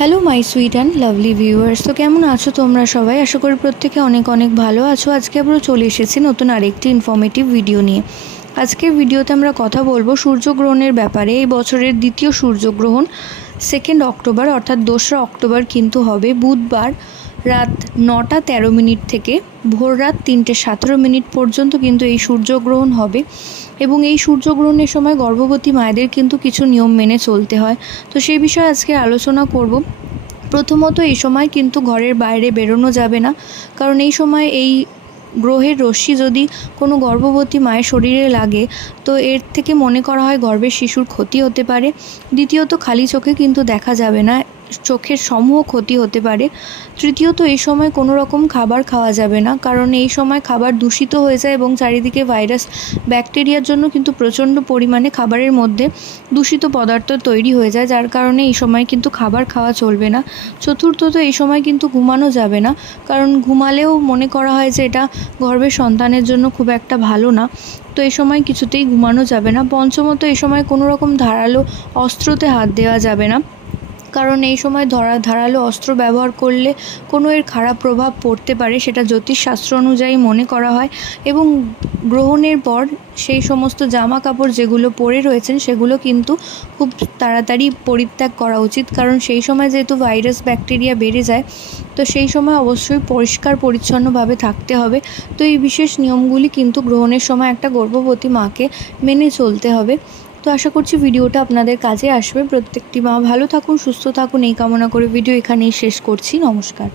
Hello my sweet and lovely viewers তো কেমন আছো তোমরা সবাই? আশা করি প্রত্যেকে অনেক অনেক ভালো আছো। আজকে আমরা চলে এসেছি নতুন আরেকটি ইনফর্মেটিভ ভিডিও নিয়ে। আজকের ভিডিওতে আমরা কথা বলব সূর্যগ্রহণের ব্যাপারে। এই বছরের দ্বিতীয় সূর্যগ্রহণ সেকেন্ড অক্টোবর অর্থাৎ দোসরা অক্টোবর কিন্তু হবে বুধবার। রাত নটা তেরো মিনিট থেকে ভোর রাত তিনটে সতেরো মিনিট পর্যন্ত কিন্তু এই সূর্যগ্রহণ হবে এবং এই সূর্যগ্রহণের সময় গর্ভবতী মায়েদের কিন্তু কিছু নিয়ম মেনে চলতে হয়। তো সেই বিষয়ে আজকে আলোচনা করব। প্রথমত এই সময় কিন্তু ঘরের বাইরে বেরোনো যাবে না, কারণ এই সময় এই গ্রহের রশ্মি যদি কোনো গর্ভবতী মায়ের শরীরে লাগে, তো এর থেকে মনে করা হয় গর্ভের শিশুর ক্ষতি হতে পারে। দ্বিতীয়ত খালি চোখে কিন্তু দেখা যাবে না। চোখের সমূহ ক্ষতি হতে পারে। তৃতীয়ত, এই সময় কোনো রকম খাবার খাওয়া যাবে না, কারণ এই সময় খাবার দূষিত হয়ে যায় এবং চারিদিকে ভাইরাস, ব্যাকটেরিয়ার জন্য কিন্তু প্রচণ্ড পরিমাণে খাবারের মধ্যে দূষিত পদার্থ তৈরি হয়ে যায়, যার কারণে এই সময় কিন্তু খাবার খাওয়া চলবে না। চতুর্থত, এই সময় কিন্তু ঘুমানো যাবে না, কারণ ঘুমালেও মনে করা হয় যে এটা গর্ভের সন্তানের জন্য খুব একটা ভালো না। তো এই সময় কিছুতেই ঘুমানো যাবে না। পঞ্চমত, এই সময় কোনো রকম ধারালো অস্ত্রতে হাত দেওয়া যাবে না। কারণ এই সময় ধরা, ধারালো অস্ত্র ব্যবহার করলে কোনো এর খারাপ প্রভাব পড়তে পারে সেটা জ্যোতিষশাস্ত্র অনুযায়ী মনে করা হয়। এবং গ্রহণের পর সেই সমস্ত জামা কাপড় যেগুলো পরে রয়েছেন সেগুলো কিন্তু খুব তাড়াতাড়ি পরিত্যাগ করা উচিত। কারণ সেই সময় যেহেতু ভাইরাস, ব্যাকটেরিয়া বেড়ে যায়, তো সেই সময় অবশ্যই পরিষ্কার, পরিচ্ছন্নভাবে থাকতে হবে। তো এই বিশেষ নিয়মগুলি কিন্তু গ্রহণের সময় একটা গর্ভবতী মাকে মেনে চলতে হবে। তো আশা করছি ভিডিওটা আপনাদের কাজে আসবে। প্রত্যেকটি মা ভালো থাকুন, সুস্থ থাকুন, এই কামনা করে ভিডিও এখানেই শেষ করছি। নমস্কার।